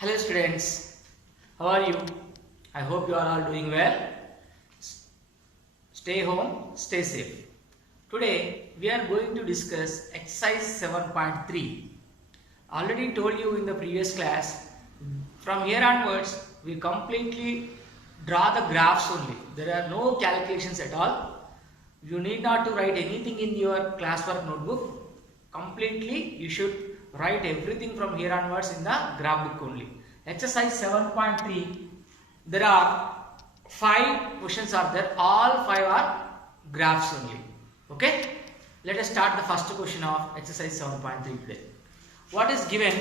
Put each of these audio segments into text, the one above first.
Hello students, how are you? I hope you are all doing well. Stay home, stay safe. Today we are going to discuss exercise 7.3. Already told you in the previous class, from here onwards we completely draw the graphs only. There are no calculations at all. You need not to write anything in your classwork notebook. Completely you should write everything from here onwards in the graph book only. Exercise 7.3, there are 5 questions are there, all 5 are graphs only. Okay, let us start the first question of exercise 7.3 today. What is given?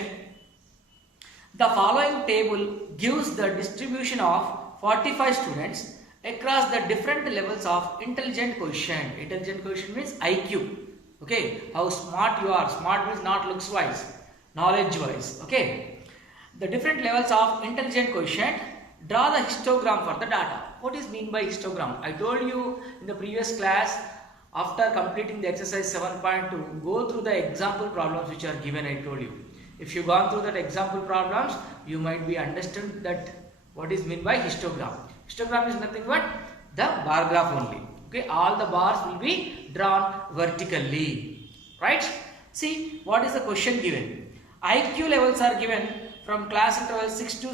The following table gives the distribution of 45 students across the different levels of intelligent quotient. Intelligent quotient means IQ. Okay, how smart you are. Smart means not looks wise, knowledge wise. Okay, the different levels of intelligent quotient. Draw the histogram for the data. What is mean by histogram? I told you in the previous class, after completing the exercise 7.2, go through the example problems which are given. I told you, if you gone through that example problems, you might be understood that what is mean by histogram. Histogram is nothing but the bar graph only. Okay, all the bars will be drawn vertically, right? See, what is the question given? IQ levels are given from class interval 60 to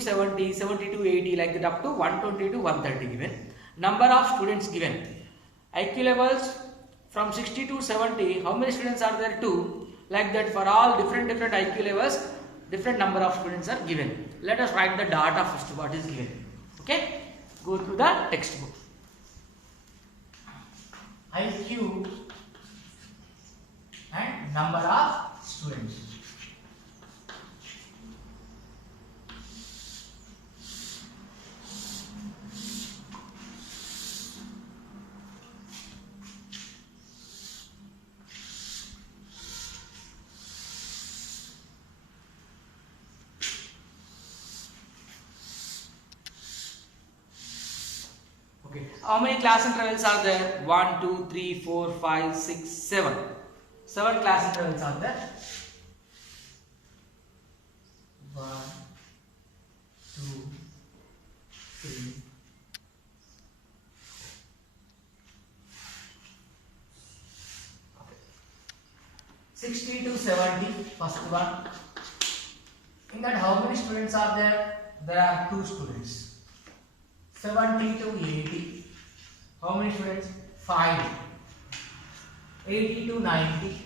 70, 70 to 80, like that, up to 120 to 130 given. Number of students given. IQ levels from 60 to 70, how many students are there? 2. Like that, for all different IQ levels, different number of students are given. Let us write the data first, what is given. Okay, go through the textbook. IQ and number of students. Okay. How many class intervals are there? 1, 2, 3, 4, 5, 6, 7. 7 class intervals are there. 1, 2, 3. Okay. 60 to 70, first one. In that, how many students are there? There are 2 students. 70 to 80, how many students? 5. 80 to 90,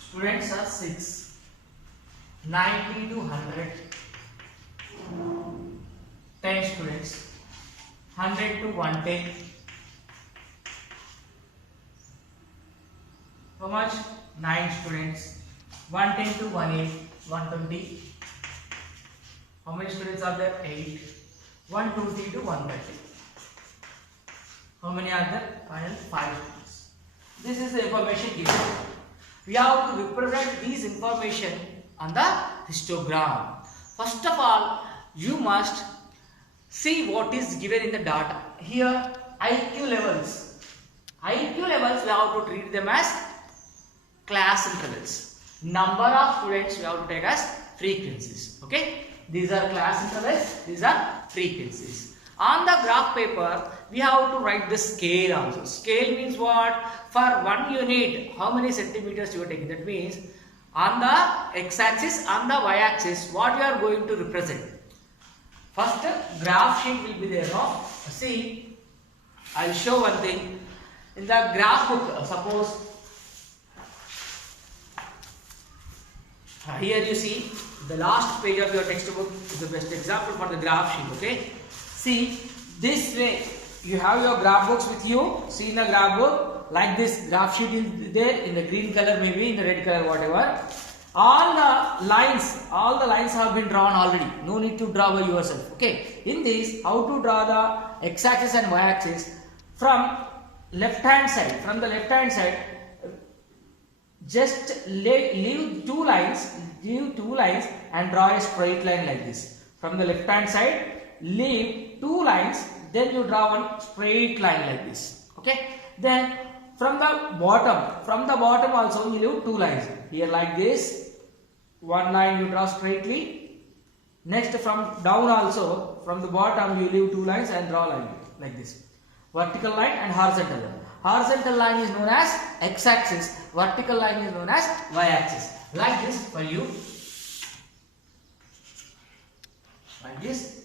students are 6. 90 to 100, 10 students. 100 to 110, how much? 9 students. 110 to 180, 120, how many students are there? 8. 120 to 130. How many are there? Final 5 students. This is the information given. We have to represent these information on the histogram. First of all, you must see what is given in the data. Here, IQ levels. IQ levels, we have to treat them as class intervals. Number of students we have to take as frequencies. Okay. These are class intervals, these are frequencies. On the graph paper, we have to write the scale also. Scale means what? For 1 unit, how many centimeters you are taking? That means on the x-axis, on the y-axis, what you are going to represent. First, graph sheet will be there. No? See, I will show one thing. In the graph book, suppose here you see the last page of your textbook is the best example for the graph sheet. Okay, see, this way you have your graph books with you. See, in the graph book, like this graph sheet is there in the green color, maybe in the red color, whatever. All the lines have been drawn already. No need to draw by yourself. Okay, in this, how to draw the x-axis and y-axis from left hand side. From the left hand side, just leave two lines and draw a straight line like this. From the left hand side, leave 2 lines, then you draw one straight line like this. Okay, then from the bottom also you leave 2 lines here like this, one line you draw straightly. Next, from down also, from the bottom you leave two lines and draw line like this. Vertical line and horizontal line. Horizontal line is known as x-axis. Vertical line is known as y-axis. Like this for you. Like this.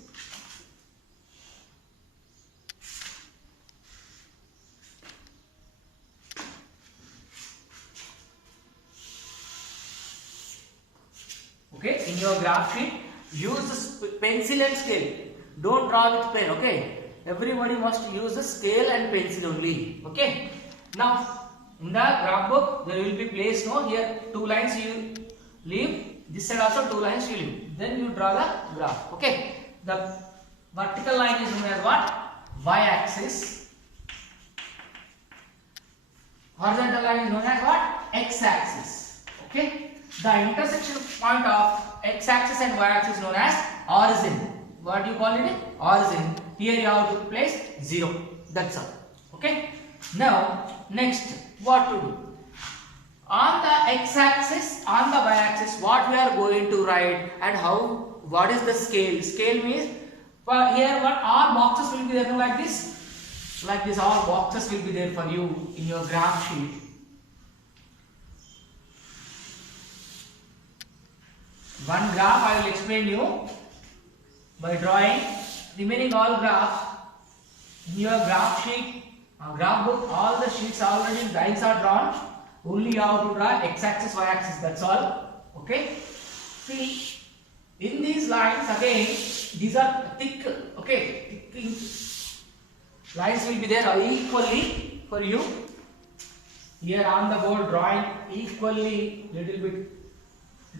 Okay, in your graph sheet, use pencil and scale. Don't draw with pen. Okay, everybody must use the scale and pencil only. Okay. Now, in the graph book, there will be place. No, here two lines you leave. This side also two lines you leave. Then you draw the graph. Okay. The vertical line is known as what? Y-axis. Horizontal line is known as what? X-axis. Okay. The intersection point of x-axis and y-axis is known as origin. What do you call it? Origin. Here you have to place 0. That's all. Okay. Now, next, what to do? On the x-axis, on the y-axis, what we are going to write and how? What is the scale? Scale means here what all boxes will be there like this. Like this, all boxes will be there for you in your graph sheet. One graph I will explain you by drawing. Remaining all graphs in your graph sheet, graph book, all the sheets already lines are drawn. Only you have to draw x-axis, y-axis. That's all. Okay. See, in these lines again, these are thick. Okay, thick lines will be there equally for you. Here on the board, drawing equally, little bit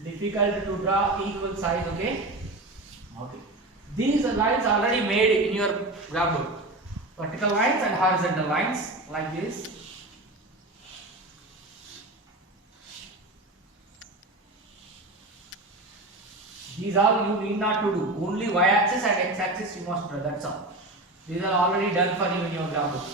difficult to draw equal size. Okay. Okay. These lines already made in your graph book. Vertical lines and horizontal lines like this. These all you need not to do. Only y-axis and x-axis you must draw. That's all. These are already done for you in your graph book.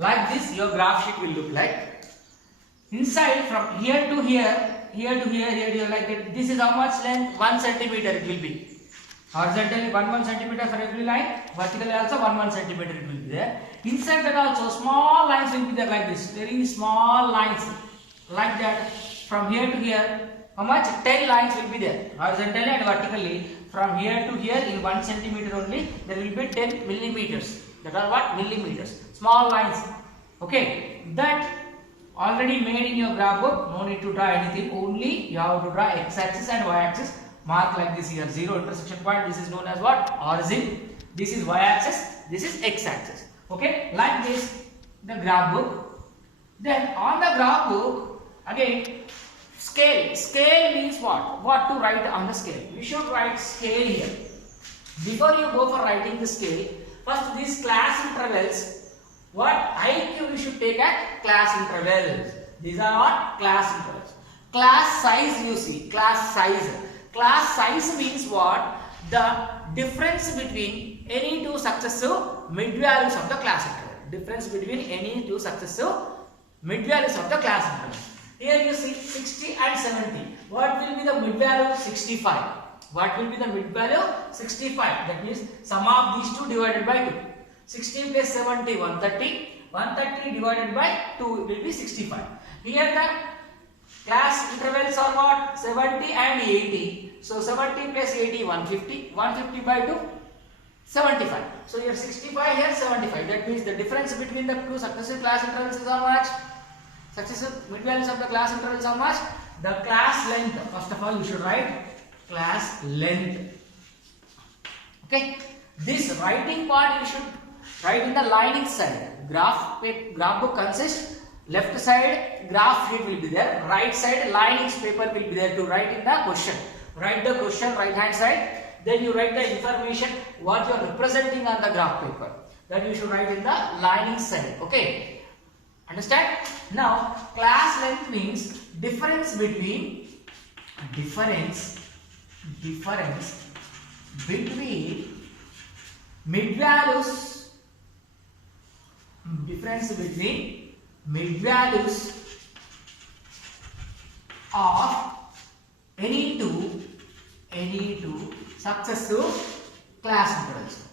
Like this your graph sheet will look like. Inside from here to here, here to here, here to here, like that. This is how much length? 1 centimeter it will be. Horizontally 1 centimeter for every line. Vertically also 1 centimeter it will be there. Inside that also small lines will be there like this. Very small lines like that. From here to here, how much? 10 lines will be there. Horizontally and vertically. From here to here in 1 centimeter only, there will be 10 millimeters. That are what? Millimeters. Small lines. Okay. That already made in your graph book. No need to draw anything. Only you have to draw x-axis and y-axis. Mark like this here. 0 intersection point. This is known as what? Origin. This is y-axis. This is x-axis. Okay. Like this, the graph book. Then on the graph book, again, scale. Scale means what? What to write on the scale? We should write scale here. Before you go for writing the scale, first these class intervals, what IQ we should take at class intervals. These are what? Class intervals. Class size you see. Class size. Class size means what? The difference between any two successive mid values of the class interval. Difference between any two successive mid values of the class interval. Here you see 60 and 70. What will be the mid value? 65. What will be the mid value? 65. That means sum of these two divided by 2. 60 plus 70, 130. 130 divided by 2 will be 65. Here the class intervals are what? 70 and 80. So 70 plus 80, 150. 150 by 2, 75. So here 65, here 75. That means the difference between the two successive class intervals is how much? Successive mid values of the class intervals are how much? The class length. First of all, you should write class length. Okay. This writing part you should write in the lining side. Graph book consists left side graph sheet will be there, right side linings paper will be there to write in the question. Write the question right hand side, then you write the information what you are representing on the graph paper. that you should write in the lining side. Okay, understand? Now class length means difference between mid values, of any two successive class intervals.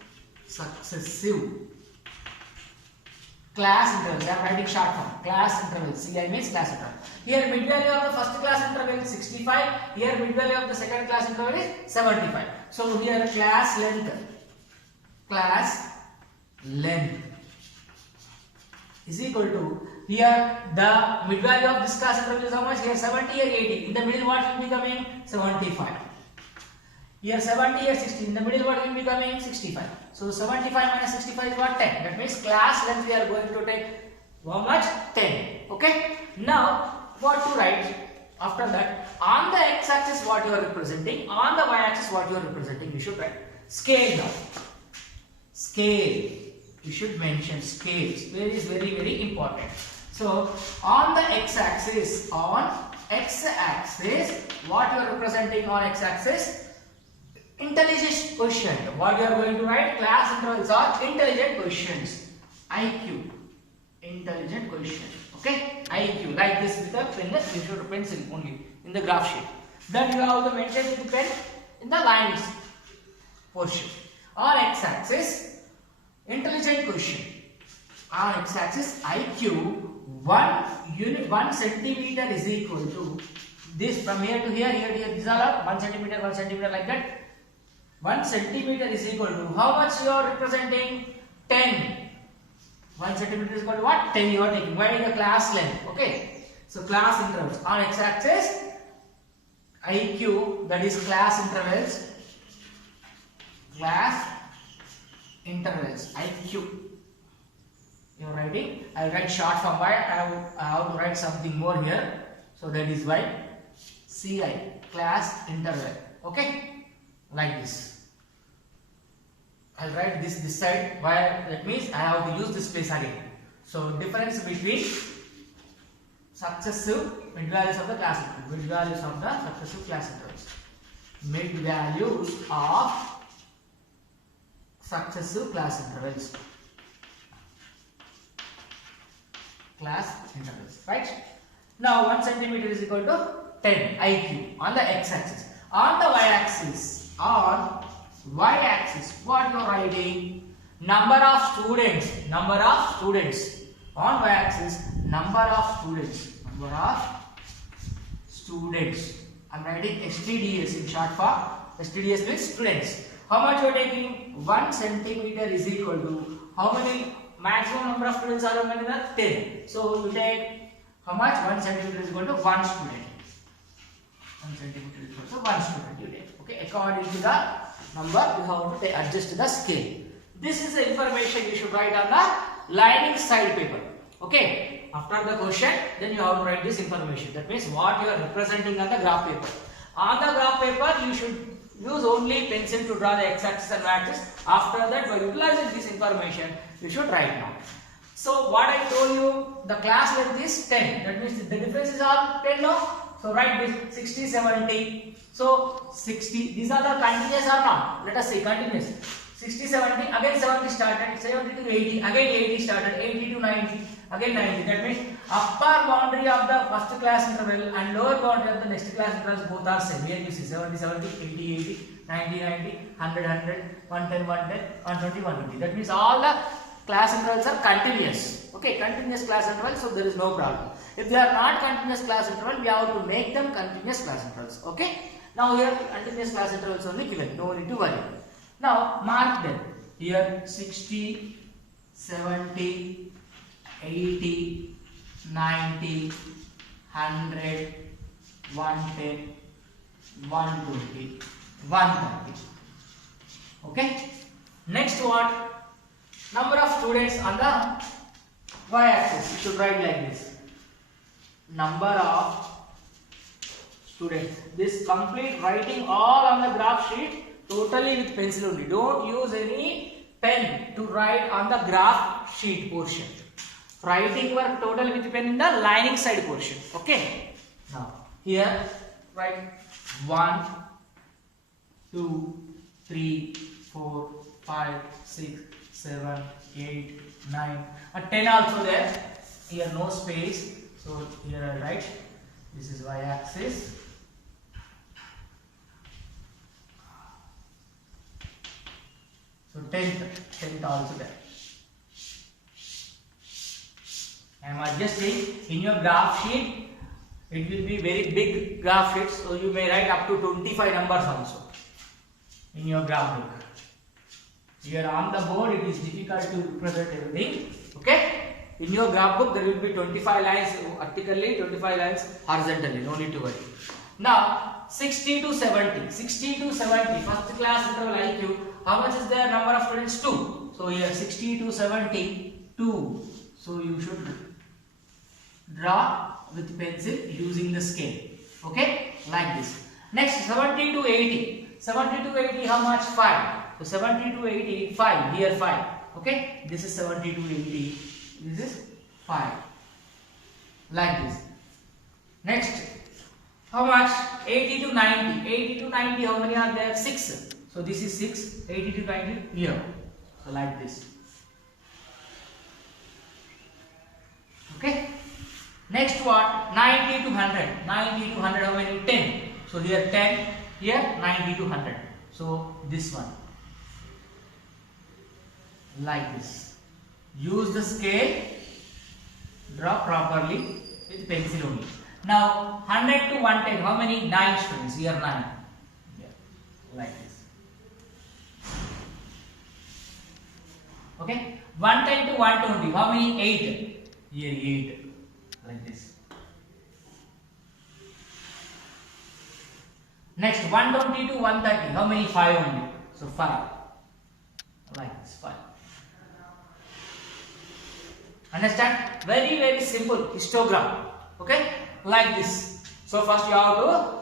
I am writing short form. Class intervals. CI means class interval. Here mid value of the first class interval is 65. Here mid value of the second class interval is 75. So here class length is equal to, here the mid value of this class interval is how much? Here 70, here 80. In the middle what will be coming? 75. Here 70, here 60. In the middle what will be coming? 65. So 75 minus 65 is what? 10. That means class length we are going to take how much? 10. Okay. Now what to write? After that, on the x-axis what you are representing, on the y-axis what you are representing, you should write scale now. Scale. You should mention scale. Scale is very, very important. So on the x-axis, what you are representing on x-axis? Intelligent quotient. What you are going to write? Class intervals are intelligent quotients. IQ. Intelligent quotient. Okay? IQ. Like this with a pen, you should pencil only in the graph sheet. Then you have to mention with the pen in the lines portion. On x-axis, intelligent quotient. On x-axis, IQ. 1 centimeter is equal to this, from here to here, here to here. These are 1 centimeter, 1 centimeter, like that. 1 centimeter is equal to how much you are representing? 10. 1 centimeter is equal to what? 10 you are taking. Why the class length? Okay. So class intervals. On x-axis, IQ, that is class intervals. Class intervals. IQ. You are writing. I will write short form. Why? I have to write something more here. So that is why CI, class interval. Okay. Like this. I'll write this side. Why? That means I have to use this space again. So difference between successive mid values of the class intervals. Mid values of the successive class intervals. Mid values of successive class intervals. Class intervals. Right? Now 1 centimeter is equal to 10 IQ on the x-axis. On the y-axis. On y-axis, what you are writing? Number of students. On y-axis, number of students. I am writing STDS in short form. STDS means students. How much you are taking? 1 centimeter is equal to how many? Maximum number of students are how many? 10. So you take how much? 1 centimeter is equal to 1 student. 1 centimeter is equal to 1 student you take. Okay, according to the number you have to adjust the scale. This is the information you should write on the lining side paper. Okay, after the question, then you have to write this information. That means what you are representing on the graph paper. On the graph paper, you should use only pencil to draw the x-axis and y-axis. After that, by utilizing this information, you should write now. So what I told you, the class length is 10. That means the difference is all 10 now. So write this 60, 70. So 60, these are the continuous or not? Let us say continuous. 60, 70, again 70 started, 70 to 80, again 80 started, 80 to 90, again 90. That means upper boundary of the first class interval and lower boundary of the next class intervals both are same. Here you see 70, 70, 80, 80, 90, 90, 100, 100, 110, 110, 120, 120. That means all the class intervals are continuous. Okay, continuous class intervals, so there is no problem. If they are not continuous class interval, we have to make them continuous class intervals. Okay. Now here continuous class intervals only given. No need to worry. Now mark them. Here 60, 70, 80, 90, 100, 110, 120, 130. Okay. Next what? Number of students on the y-axis. You should write like this. Number of students. This complete writing all on the graph sheet totally with pencil only. Don't use any pen to write on the graph sheet portion. Writing work total with pen in the lining side portion. Okay. Now here write 1, 2, 3, 4, 5, 6, 7, 8, 9, and 10 also there. Here no space. So here I write. This is y-axis. So 10th also there. I am adjusting in your graph sheet. It will be very big graph sheet, so you may write up to 25 numbers also in your graph book. Here on the board it is difficult to represent everything. Okay. In your graph book there will be 25 lines vertically, 25 lines horizontally. No need to worry. Now 60 to 70. 60 to 70. First class interval IQ. How much is there? Number of students 2. So here 60 to 70, 2. So you should draw with pencil using the scale. Okay, like this. Next 70 to 80. 70 to 80, how much? 5. So 70 to 80, 5. Here 5. Okay, this is 70 to 80. This is 5. Like this. Next, how much? 80 to 90. 80 to 90, how many are there? 6. So this is 6. 80 to 90 here. So like this. Okay. Next what? 90 to 100. 90 to 100, how many? 10. So here 10. Here 90 to 100. So this one. Like this. Use the scale. Draw properly with pencil only. Now 100 to 110. How many? 9 students. Here 9. Here. Like this. Okay. 110 to 120. How many? 8. Here 8. Like this. Next 120 to 130. How many? 5 only. So 5. Like this. 5. Understand? Very, very simple histogram. Okay? Like this. So first you have to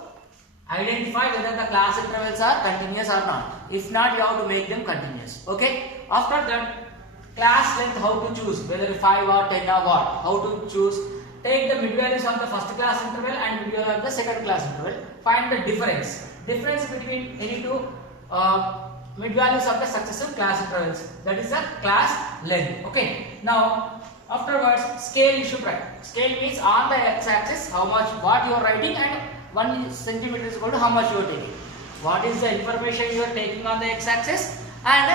identify whether the class intervals are continuous or not. If not, you have to make them continuous. Okay? After that, class length, how to choose, whether 5 or 10 or what, how to choose. Take the mid values of the first class interval and mid value of the second class interval. Find the difference between any two mid values of the successive class intervals. That is the class length. Okay. Now afterwards, scale you should write. Scale means on the x-axis how much what you are writing, and 1 centimeter is equal to how much you are taking. What is the information you are taking on the x-axis and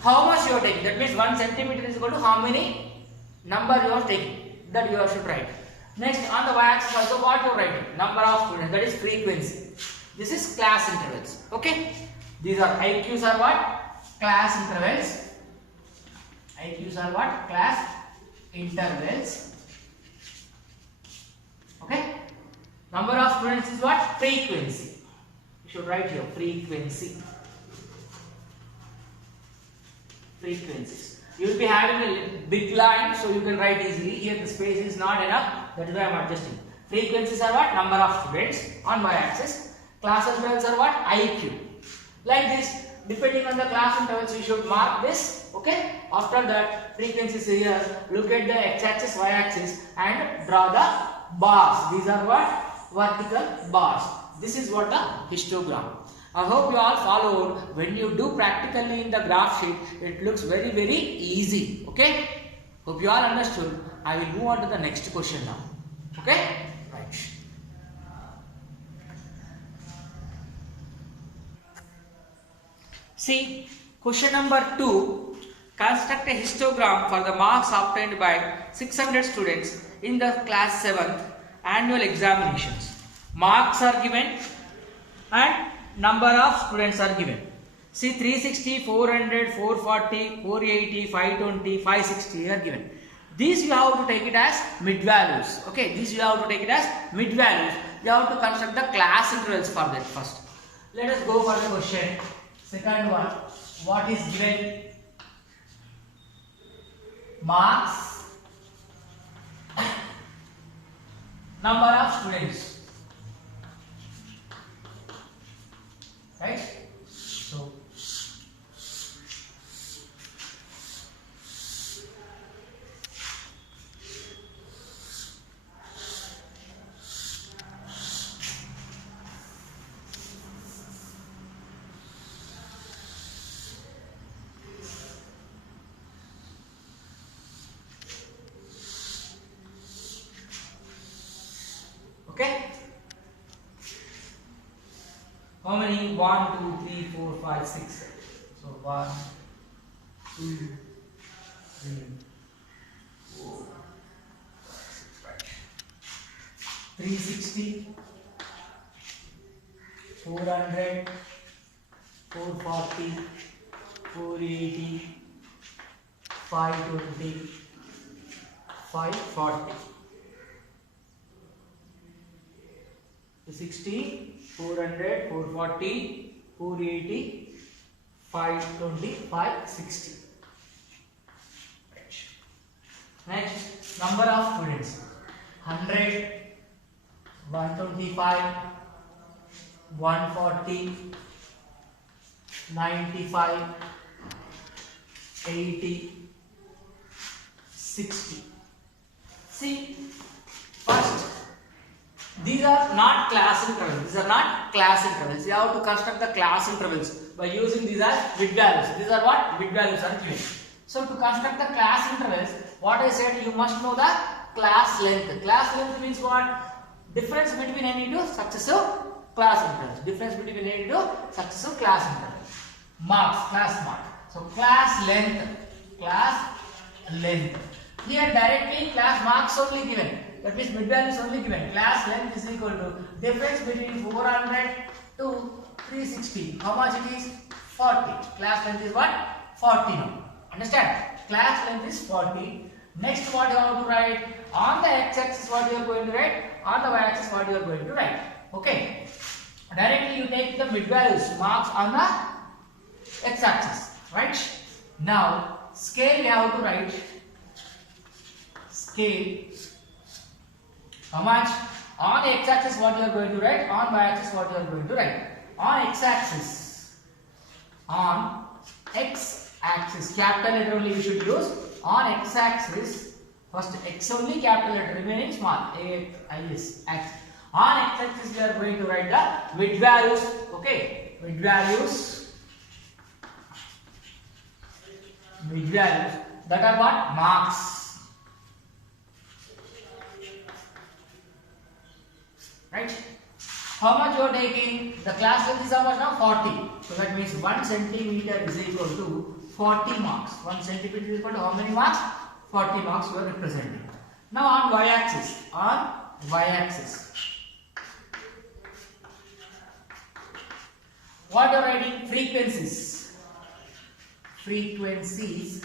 how much you are taking. That means 1 centimeter is equal to how many number you are taking. That you should write. Next, on the y-axis also what you are writing. Number of students, that is frequency. This is class intervals. Okay. These are IQs are what? Class intervals. IQs are what? Class intervals. Okay. Number of students is what? Frequency. You should write here frequency. Frequencies. You will be having a big line, so you can write easily. Here the space is not enough. That is why I am adjusting. Frequencies are what? Number of students on y-axis. Class intervals are what? IQ. Like this. Depending on the class intervals, you should mark this. Okay. After that, frequencies here. Look at the x-axis, y-axis, and draw the bars. These are what? Vertical bars. This is what the histogram. I hope you all followed. When you do practically in the graph sheet, it looks very, very easy. Okay. Hope you all understood. I will move on to the next question now. Okay. Right. See, question number 2. Construct a histogram for the marks obtained by 600 students in the class 7th annual examinations. Marks are given and number of students are given. See, 360, 400, 440, 480, 520, 560 are given. These you have to take it as mid values. Okay, these you have to take it as mid values. You have to construct the class intervals for that first. Let us go for the question. Second one. What is given? Marks, number of students. Right? So How many? 1, 2, 3, 4, 5, 6. So 1, 2, 3, 4, 5, 6. 360, 400, 440, 480, 520, 540. 60, 400, 440, 480, 520, 560. Next, number of students: 100, 125, 140, 95, 80, 60. See, first, these are not class intervals. These are not class intervals. You have to construct the class intervals by using these as bit values. These are what? Bit values are given. So to construct the class intervals, what I said, you must know the class length. Class length means what? Difference between any two successive class intervals. Difference between any two successive class intervals. Marks, class mark. So class length. Class length. Here directly class marks only given. That means mid value is only given. Class length is equal to difference between 400 to 360. How much it is? 40. Class length is what? 40 now. Understand? Class length is 40. Next, what you have to write? On the x-axis, what you are going to write? On the y-axis, what you are going to write? Okay. Directly you take the mid values marks on the x-axis. Right? Now, scale you have to write. Scale. How much? On x-axis what you are going to write, on y-axis what you are going to write. On x-axis, on x-axis, capital letter only we should use. On x-axis, first x only, capital letter, remaining small, A-I-S, axis. On x-axis we are going to write the mid values, okay, mid values that are what? Marks. Right? How much you are taking? The class length is how much now? 40. So that means 1 centimeter is equal to 40 marks. 1 centimeter is equal to how many marks? 40 marks you are representing. Now on y-axis. On y-axis. What you are writing? Frequencies. Frequencies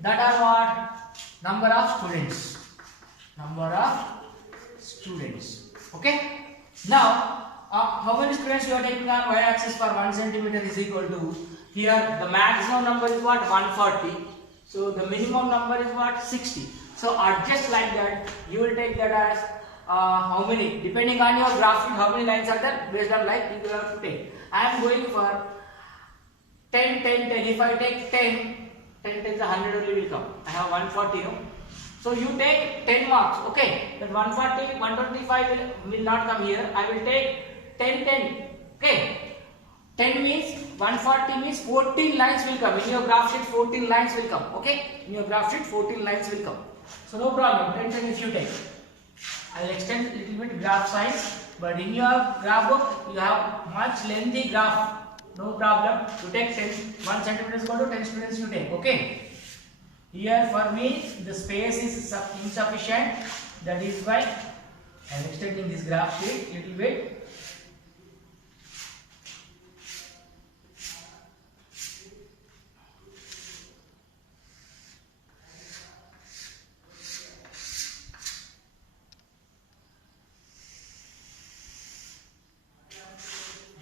that are what? Number of students. Number of students. Okay. Now, how many students you are taking on y-axis for 1 centimeter is equal to, here the maximum number is what? 140. So the minimum number is what? 60. So adjust like that. You will take that as how many? Depending on your graph, how many lines are there? Based on like you will have to take. I am going for 10, 10, 10. If I take 10, 10 times 100 only will come. I have 140. No? So you take 10 marks, okay, that 140, 125 will not come here. I will take 10, 10, okay. 10 means, 140 means 14 lines will come. In your graph sheet, 14 lines will come, okay. In your graph sheet, 14 lines will come. So no problem, 10, 10 if you take. I will extend a little bit graph size, but in your graph book, you have much lengthy graph. No problem, you take 10, 1 centimeter is equal to 10 students you take, okay. Here for me the space is insufficient, that is why I am extending this graph sheet little bit.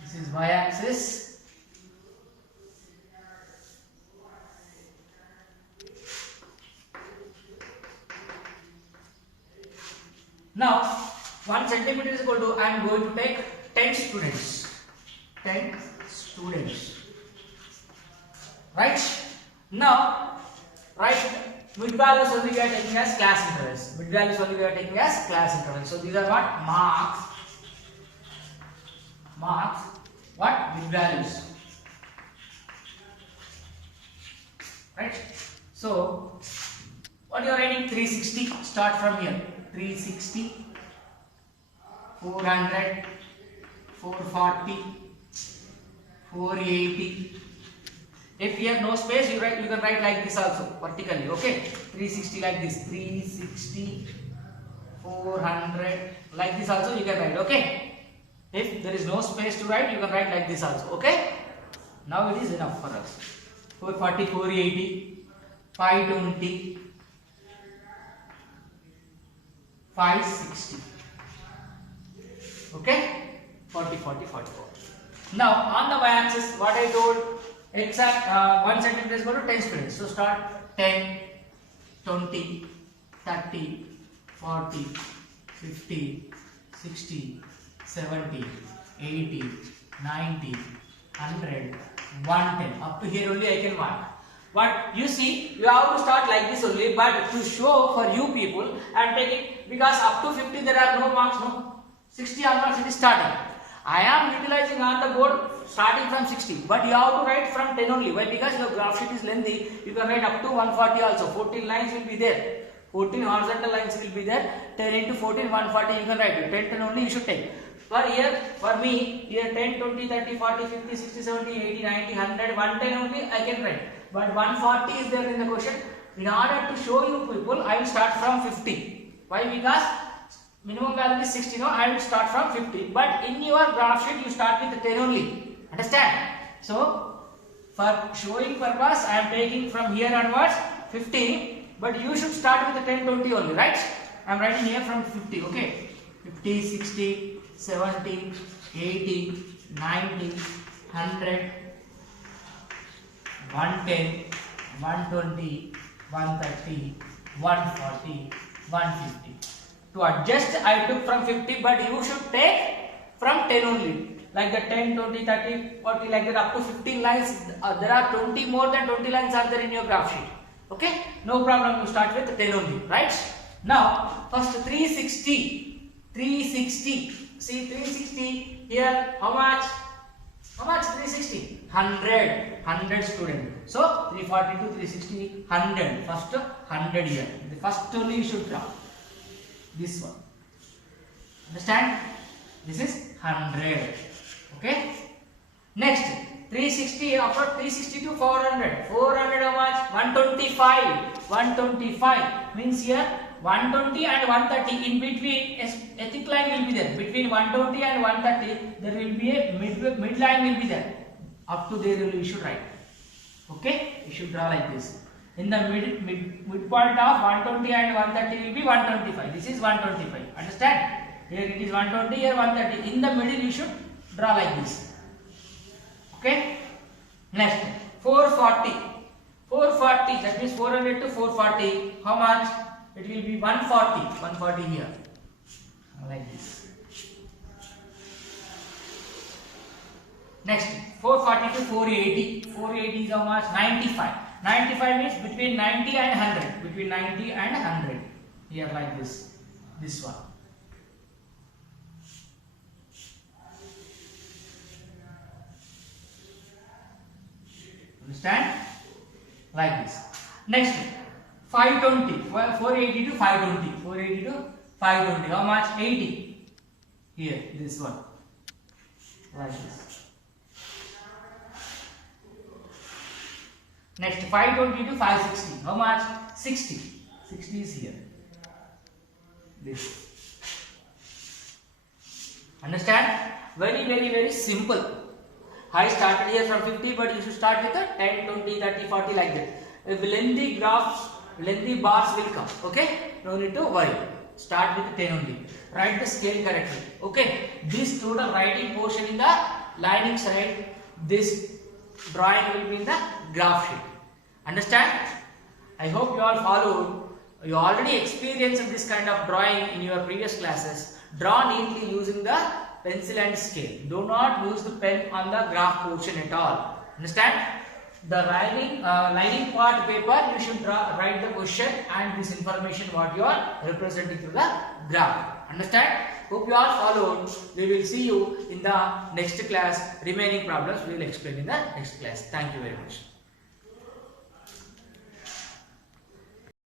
This is y-axis. Now, 1 centimeter is equal to, I am going to take 10 students. 10 students. Right? Now, right, mid values only we are taking as class intervals. Mid values only we are taking as class intervals. So, these are what? Marks. Marks. What? Mid values. Right? So, what you are writing? 360. Start from here. 360, 400, 440, 480. If here no space, you can write like this also, vertically. Okay, 360 like this, 360, 400 like this also you can write. Okay, if there is no space to write, you can write like this also. Okay, now it is enough for us. 440, 480, 520, 560. Okay, 40, 40, 44. Now on the y-axis, what I told, exact 1 centimeter is equal to 10 students. So start 10, 20, 30, 40, 50, 60, 70, 80, 90, 100, 110. Up to here only I can mark. But you see, you have to start like this only. But to show for you people, I am taking, because up to 50 there are no marks, no. 60 onwards it is starting. I am utilizing on the board starting from 60, but you have to write from 10 only. Why? Because your graph sheet is lengthy. You can write up to 140 also. 14 lines will be there. 14 horizontal lines will be there. 10 into 14, 140 you can write it. 10, 10 only you should take. For here, for me, here 10, 20, 30, 40, 50, 60, 70, 80, 90, 100, 110 only I can write. But 140 is there in the question. In order to show you people, I will start from 50. Why? Because minimum value is 60, no? I will start from 50. But in your graph sheet, you start with 10 only. Understand? So, for showing purpose, I am taking from here onwards 50. But you should start with 10, 20 only, right? I am writing here from 50, okay? 50, 60, 70, 80, 90, 100, 110, 120, 130, 140, 150. To adjust, I took from 50, but you should take from 10 only. Like the 10, 20, 30, 40, like that up to 15 lines. There are 20 more than 20 lines are there in your graph sheet. Okay? No problem, you start with 10 only, right? Now, first 360. 360. See 360 here, how much? How much? 360? 100 student. So 342, 360, 100. First 100 here. The first only you should draw. This one. Understand? This is 100. Okay? Next 360, after 360 to 400. 400 how much? 125. 125 means here 120 and 130 in between a thick line will be there. Between 120 and 130 there will be a mid line will be there. Up to there you should write. Okay? You should draw like this. In the midpoint of 120 and 130 will be 125. This is 125. Understand? Here it is 120, here 130. In the middle you should draw like this. Okay? Next 440. 440, that means 400 to 440. How much? It will be 140. 140 here. Like this. Next 440 to 480. 480 is how much? 95. 95 means between 90 and 100. Between 90 and 100. Here like this. This one. Understand? Like this. Next 520. 480 to 520. 480 to 520. How much? 80. Here, this one. Like this. Next 520 to 560. How much? 60. 60 is here. This. Understand? Very simple. I started here from 50, but you should start with a 10, 20, 30, 40 like that. If lengthy graphs, lengthy bars will come. Okay? No need to worry. Start with 10 only. Write the scale correctly. Okay? This total writing portion in the lining side, this drawing will be in the graph sheet. Understand? I hope you all followed. You already experienced this kind of drawing in your previous classes. Draw neatly using the pencil and scale. Do not use the pen on the graph portion at all. Understand? The lining part paper, you should write the question and this information what you are representing through the graph. Understand? Hope you all followed. We will see you in the next class. Remaining problems we will explain in the next class. Thank you very much.